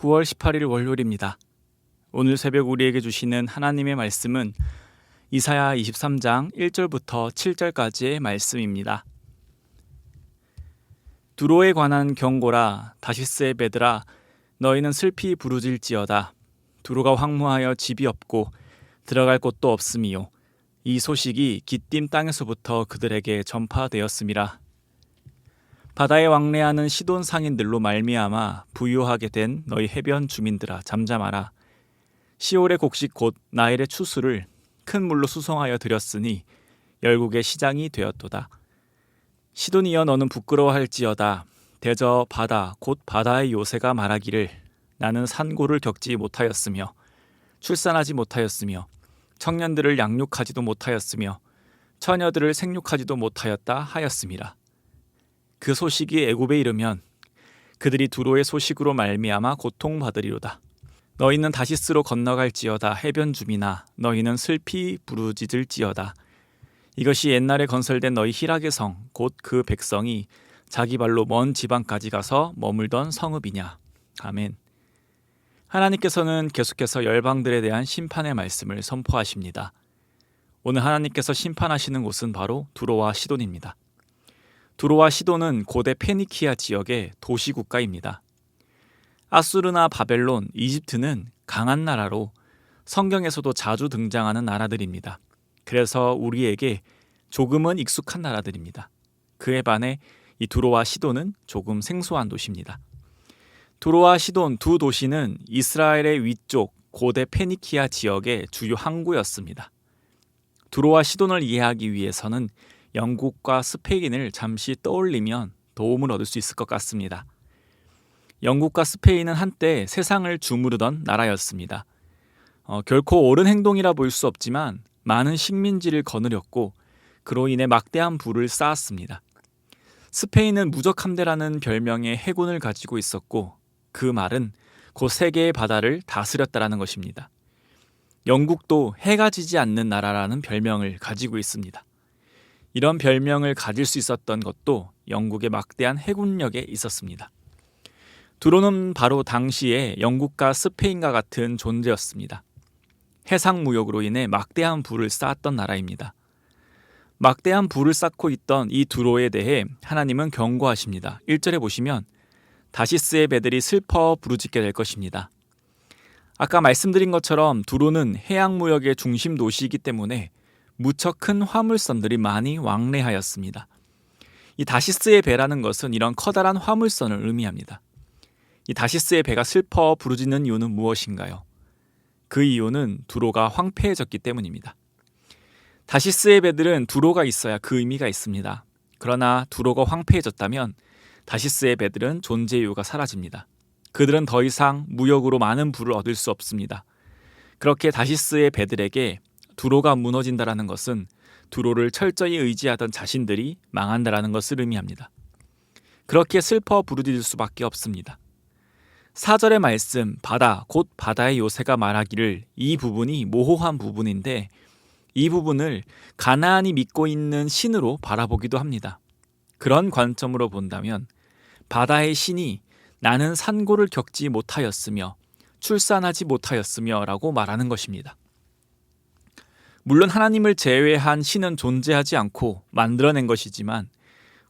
9월 18일 월요일입니다. 오늘 새벽 우리에게 주시는 하나님의 말씀은 이사야 23장 1절부터 7절까지의 말씀입니다. 두로에 관한 경고라. 다시스의 배들아, 너희는 슬피 부르짖을지어다. 두로가 황무하여 집이 없고 들어갈 곳도 없음이요, 이 소식이 기띔 땅에서부터 그들에게 전파되었음이라. 바다에 왕래하는 시돈 상인들로 말미암아 부유하게 된 너희 해변 주민들아, 잠잠하라. 시올의 곡식 곧 나일의 추수를 큰 물로 수송하여 드렸으니 열국의 시장이 되었도다. 시돈이여, 너는 부끄러워할지어다. 대저 바다 곧 바다의 요새가 말하기를, 나는 산고를 겪지 못하였으며 출산하지 못하였으며 청년들을 양육하지도 못하였으며 처녀들을 생육하지도 못하였다 하였음이라. 그 소식이 애굽에 이르면 그들이 두로의 소식으로 말미암아 고통받으리로다. 너희는 다시스로 건너갈지어다. 해변 주민아, 너희는 슬피 부르짖을지어다. 이것이 옛날에 건설된 너희 희락의 성, 곧 그 백성이 자기 발로 먼 지방까지 가서 머물던 성읍이냐. 아멘. 하나님께서는 계속해서 열방들에 대한 심판의 말씀을 선포하십니다. 오늘 하나님께서 심판하시는 곳은 바로 두로와 시돈입니다. 두로와 시돈은 고대 페니키아 지역의 도시국가입니다. 아수르나 바벨론, 이집트는 강한 나라로 성경에서도 자주 등장하는 나라들입니다. 그래서 우리에게 조금은 익숙한 나라들입니다. 그에 반해 이 두로와 시돈은 조금 생소한 도시입니다. 두로와 시돈 두 도시는 이스라엘의 위쪽 고대 페니키아 지역의 주요 항구였습니다. 두로와 시돈을 이해하기 위해서는 영국과 스페인을 잠시 떠올리면 도움을 얻을 수 있을 것 같습니다. 영국과 스페인은 한때 세상을 주무르던 나라였습니다. 결코 옳은 행동이라 볼 수 없지만 많은 식민지를 거느렸고 그로 인해 막대한 부를 쌓았습니다. 스페인은 무적함대라는 별명의 해군을 가지고 있었고 그 말은 곧 세계의 바다를 다스렸다라는 것입니다. 영국도 해가 지지 않는 나라라는 별명을 가지고 있습니다. 이런 별명을 가질 수 있었던 것도 영국의 막대한 해군력에 있었습니다. 두로는 바로 당시에 영국과 스페인과 같은 존재였습니다. 해상 무역으로 인해 막대한 부를 쌓았던 나라입니다. 막대한 부를 쌓고 있던 이 두로에 대해 하나님은 경고하십니다. 1절에 보시면 다시스의 배들이 슬퍼 부르짖게 될 것입니다. 아까 말씀드린 것처럼 두로는 해양 무역의 중심 도시이기 때문에 무척 큰 화물선들이 많이 왕래하였습니다. 이 다시스의 배라는 것은 이런 커다란 화물선을 의미합니다. 이 다시스의 배가 슬퍼 부르짖는 이유는 무엇인가요? 그 이유는 두로가 황폐해졌기 때문입니다. 다시스의 배들은 두로가 있어야 그 의미가 있습니다. 그러나 두로가 황폐해졌다면 다시스의 배들은 존재 이유가 사라집니다. 그들은 더 이상 무역으로 많은 부를 얻을 수 없습니다. 그렇게 다시스의 배들에게 두로가 무너진다라는 것은 두로를 철저히 의지하던 자신들이 망한다라는 것을 의미합니다. 그렇게 슬퍼 부르짖을 수밖에 없습니다. 4절의 말씀, 바다 곧 바다의 요새가 말하기를, 이 부분이 모호한 부분인데 이 부분을 가나안이 믿고 있는 신으로 바라보기도 합니다. 그런 관점으로 본다면 바다의 신이 나는 산고를 겪지 못하였으며 출산하지 못하였으며 라고 말하는 것입니다. 물론 하나님을 제외한 신은 존재하지 않고 만들어낸 것이지만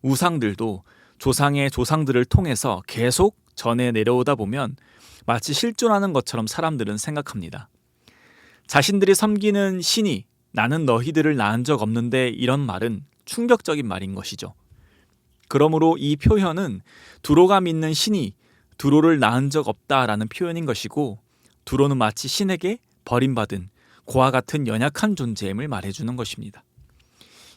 우상들도 조상의 조상들을 통해서 계속 전해 내려오다 보면 마치 실존하는 것처럼 사람들은 생각합니다. 자신들이 섬기는 신이 나는 너희들을 낳은 적 없는데, 이런 말은 충격적인 말인 것이죠. 그러므로 이 표현은 두로가 믿는 신이 두로를 낳은 적 없다라는 표현인 것이고, 두로는 마치 신에게 버림받은 고아 같은 연약한 존재임을 말해주는 것입니다.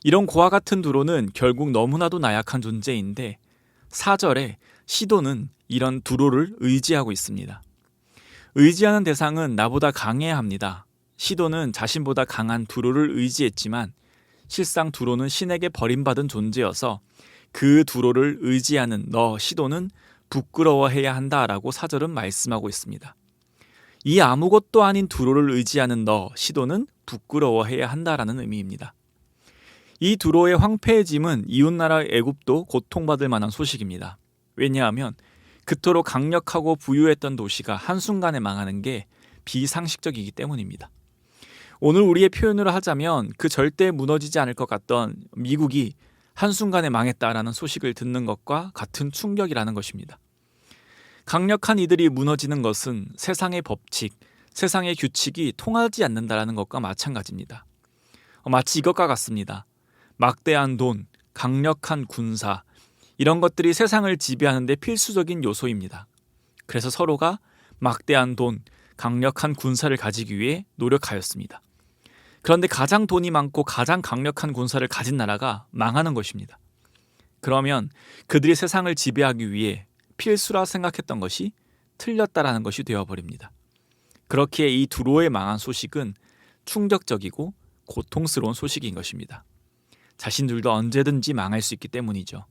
이런 고아 같은 두로는 결국 너무나도 나약한 존재인데 4절에 시돈은 이런 두로를 의지하고 있습니다. 의지하는 대상은 나보다 강해야 합니다. 시돈은 자신보다 강한 두로를 의지했지만 실상 두로는 신에게 버림받은 존재여서 그 두로를 의지하는 너 시돈은 부끄러워해야 한다라고 4절은 말씀하고 있습니다. 이 아무것도 아닌 두로를 의지하는 너 시돈은 부끄러워해야 한다라는 의미입니다. 이 두로의 황폐해짐은 이웃나라 애굽도 고통받을 만한 소식입니다. 왜냐하면 그토록 강력하고 부유했던 도시가 한순간에 망하는 게 비상식적이기 때문입니다. 오늘 우리의 표현으로 하자면 그 절대 무너지지 않을 것 같던 미국이 한순간에 망했다라는 소식을 듣는 것과 같은 충격이라는 것입니다. 강력한 이들이 무너지는 것은 세상의 법칙, 세상의 규칙이 통하지 않는다라는 것과 마찬가지입니다. 마치 이것과 같습니다. 막대한 돈, 강력한 군사, 이런 것들이 세상을 지배하는 데 필수적인 요소입니다. 그래서 서로가 막대한 돈, 강력한 군사를 가지기 위해 노력하였습니다. 그런데 가장 돈이 많고 가장 강력한 군사를 가진 나라가 망하는 것입니다. 그러면 그들이 세상을 지배하기 위해 필수라 생각했던 것이 틀렸다라는 것이 되어버립니다. 그렇기에 이 두로의 망한 소식은 충격적이고 고통스러운 소식인 것입니다. 자신들도 언제든지 망할 수 있기 때문이죠.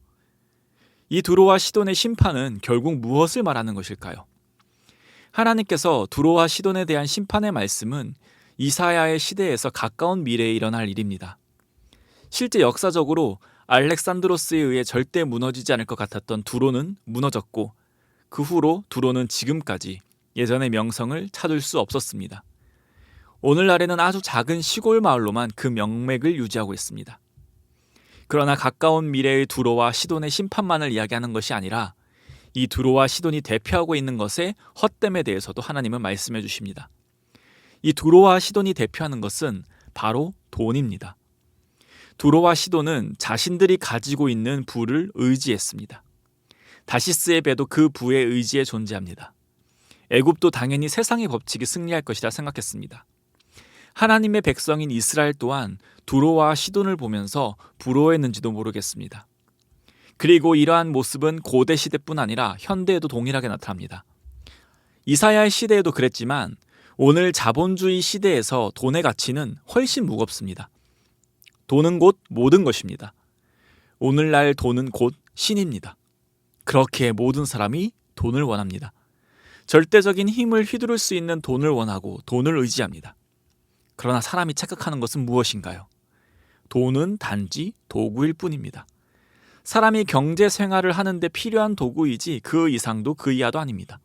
이 두로와 시돈의 심판은 결국 무엇을 말하는 것일까요? 하나님께서 두로와 시돈에 대한 심판의 말씀은 이사야의 시대에서 가까운 미래에 일어날 일입니다. 실제 역사적으로 알렉산드로스에 의해 절대 무너지지 않을 것 같았던 두로는 무너졌고 그 후로 두로는 지금까지 예전의 명성을 찾을 수 없었습니다. 오늘날에는 아주 작은 시골 마을로만 그 명맥을 유지하고 있습니다. 그러나 가까운 미래의 두로와 시돈의 심판만을 이야기하는 것이 아니라 이 두로와 시돈이 대표하고 있는 것의 헛됨에 대해서도 하나님은 말씀해 주십니다. 이 두로와 시돈이 대표하는 것은 바로 돈입니다. 두로와 시돈은 자신들이 가지고 있는 부를 의지했습니다. 다시스의 배도 그 부의 의지에 존재합니다. 애굽도 당연히 세상의 법칙이 승리할 것이라 생각했습니다. 하나님의 백성인 이스라엘 또한 두로와 시돈을 보면서 부러워했는지도 모르겠습니다. 그리고 이러한 모습은 고대 시대뿐 아니라 현대에도 동일하게 나타납니다. 이사야의 시대에도 그랬지만 오늘 자본주의 시대에서 돈의 가치는 훨씬 무겁습니다. 돈은 곧 모든 것입니다. 오늘날 돈은 곧 신입니다. 그렇게 모든 사람이 돈을 원합니다. 절대적인 힘을 휘두를 수 있는 돈을 원하고 돈을 의지합니다. 그러나 사람이 착각하는 것은 무엇인가요? 돈은 단지 도구일 뿐입니다. 사람이 경제 생활을 하는데 필요한 도구이지 그 이상도 그 이하도 아닙니다.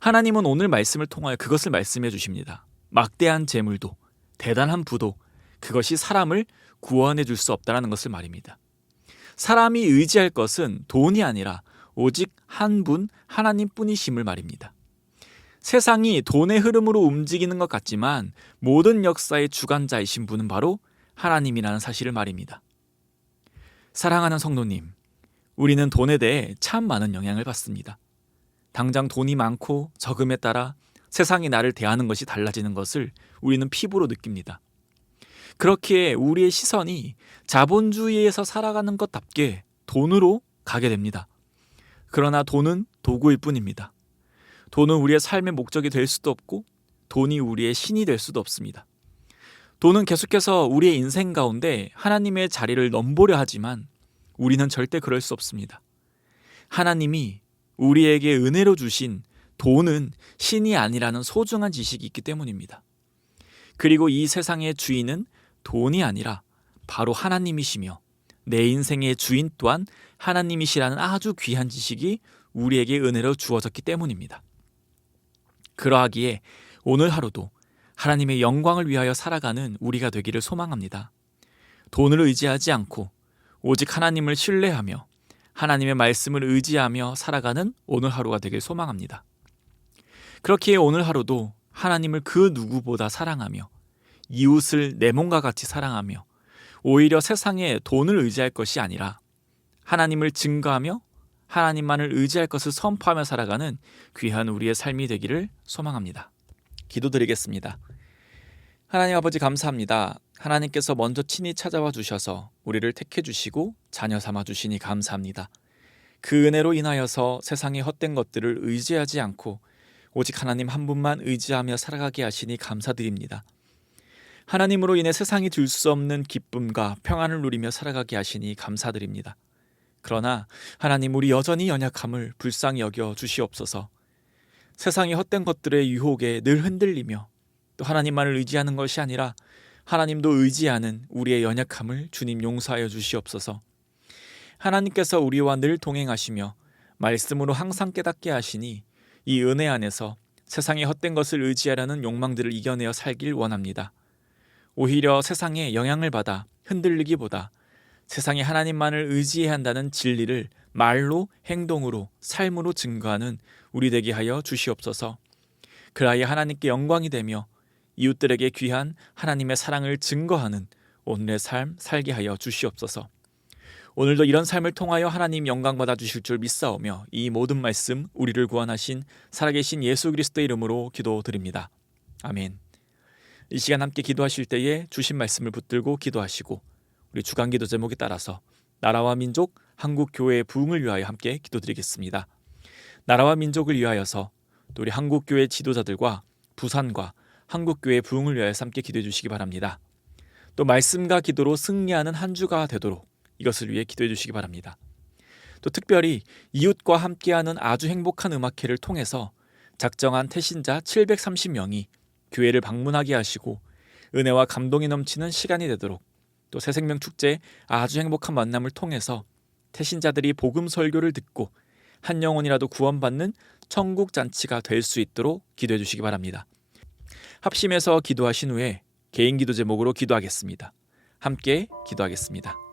하나님은 오늘 말씀을 통하여 그것을 말씀해 주십니다. 막대한 재물도 대단한 부도 그것이 사람을 구원해 줄 수 없다는 것을 말입니다. 사람이 의지할 것은 돈이 아니라 오직 한 분 하나님뿐이심을 말입니다. 세상이 돈의 흐름으로 움직이는 것 같지만 모든 역사의 주관자이신 분은 바로 하나님이라는 사실을 말입니다. 사랑하는 성도님, 우리는 돈에 대해 참 많은 영향을 받습니다. 당장 돈이 많고 적음에 따라 세상이 나를 대하는 것이 달라지는 것을 우리는 피부로 느낍니다. 그렇기에 우리의 시선이 자본주의에서 살아가는 것답게 돈으로 가게 됩니다. 그러나 돈은 도구일 뿐입니다. 돈은 우리의 삶의 목적이 될 수도 없고 돈이 우리의 신이 될 수도 없습니다. 돈은 계속해서 우리의 인생 가운데 하나님의 자리를 넘보려 하지만 우리는 절대 그럴 수 없습니다. 하나님이 우리에게 은혜로 주신 돈은 신이 아니라는 소중한 지식이 있기 때문입니다. 그리고 이 세상의 주인은 돈이 아니라 바로 하나님이시며 내 인생의 주인 또한 하나님이시라는 아주 귀한 지식이 우리에게 은혜로 주어졌기 때문입니다. 그러하기에 오늘 하루도 하나님의 영광을 위하여 살아가는 우리가 되기를 소망합니다. 돈을 의지하지 않고 오직 하나님을 신뢰하며 하나님의 말씀을 의지하며 살아가는 오늘 하루가 되길 소망합니다. 그렇기에 오늘 하루도 하나님을 그 누구보다 사랑하며 이웃을 내 몸과 같이 사랑하며 오히려 세상에 돈을 의지할 것이 아니라 하나님을 증거하며 하나님만을 의지할 것을 선포하며 살아가는 귀한 우리의 삶이 되기를 소망합니다. 기도드리겠습니다. 하나님 아버지 감사합니다. 하나님께서 먼저 친히 찾아와 주셔서 우리를 택해 주시고 자녀 삼아 주시니 감사합니다. 그 은혜로 인하여서 세상의 헛된 것들을 의지하지 않고 오직 하나님 한 분만 의지하며 살아가게 하시니 감사드립니다. 하나님으로 인해 세상이 줄 수 없는 기쁨과 평안을 누리며 살아가게 하시니 감사드립니다. 그러나 하나님 우리 여전히 연약함을 불쌍히 여겨 주시옵소서. 세상의 헛된 것들의 유혹에 늘 흔들리며 또 하나님만을 의지하는 것이 아니라 하나님도 의지하는 우리의 연약함을 주님 용서하여 주시옵소서. 하나님께서 우리와 늘 동행하시며 말씀으로 항상 깨닫게 하시니 이 은혜 안에서 세상의 헛된 것을 의지하려는 욕망들을 이겨내어 살길 원합니다. 오히려 세상에 영향을 받아 흔들리기보다 세상에 하나님만을 의지해야 한다는 진리를 말로, 행동으로, 삶으로 증거하는 우리 되게 하여 주시옵소서. 그라야 하나님께 영광이 되며 이웃들에게 귀한 하나님의 사랑을 증거하는 오늘의 삶 살게 하여 주시옵소서. 오늘도 이런 삶을 통하여 하나님 영광 받아 주실 줄 믿사오며 이 모든 말씀 우리를 구원하신 살아계신 예수 그리스도의 이름으로 기도드립니다. 아멘. 이 시간 함께 기도하실 때에 주신 말씀을 붙들고 기도하시고 우리 주간 기도 제목에 따라서 나라와 민족, 한국 교회의 부흥을 위하여 함께 기도드리겠습니다. 나라와 민족을 위하여서 또 우리 한국 교회 지도자들과 부산과 한국 교회 부흥을 위하여서 함께 기도해 주시기 바랍니다. 또 말씀과 기도로 승리하는 한 주가 되도록 이것을 위해 기도해 주시기 바랍니다. 또 특별히 이웃과 함께하는 아주 행복한 음악회를 통해서 작정한 태신자 730명이 교회를 방문하게 하시고 은혜와 감동이 넘치는 시간이 되도록 또 새생명 축제 아주 행복한 만남을 통해서 태신자들이 복음 설교를 듣고 한 영혼이라도 구원받는 천국 잔치가 될 수 있도록 기도해 주시기 바랍니다. 합심해서 기도하신 후에 개인 기도 제목으로 기도하겠습니다. 함께 기도하겠습니다.